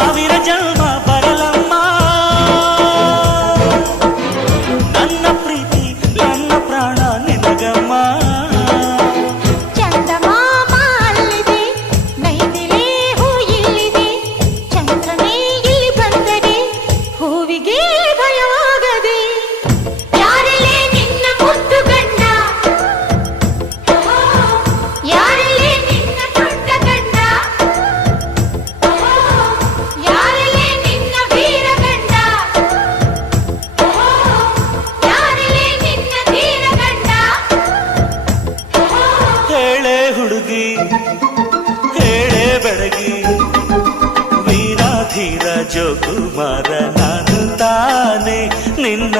ಸಾವಿರ ಜನ್ಮ ಬರಲಮ್ಮ ನನ್ನ ಪ್ರೀತಿ ನನ್ನ ಪ್ರಾಣ ನಿನಗಮ್ಮ ಚಂದಮಾಮ ಅಲ್ಲಿದೆ ನೈದಿಲೆ ಹೂ ಇಲ್ಲಿದೆ ಚಂದ್ರನೇ ಇಲ್ಲಿ ಬಂದರೆ ಹೂವಿಗೆ ಭಯವಾಗದೆ ಯಾರಲ್ಲೇ ನಿನ್ನ ಮುದ್ದು ಗಂಡ ಯಾರಲ್ಲೇ ನಿನ್ನ ದೊಡ್ಡ ಗಂಡ ಯಾರಲ್ಲೇ ನಿನ್ನ ವೀರ ಗಂಡ ಯಾರಲ್ಲೇ ನಿನ್ನ ಧೀರ ಗಂಡ ಹೇಳೆ ಹುಡುಗಿ ಹೇಳೆ ಬೆಡಗಿ ವೀರ ಧೀರ ಜೋಕುಮಾರ ನಾನು ತಾನೆ ನಿನ್ನ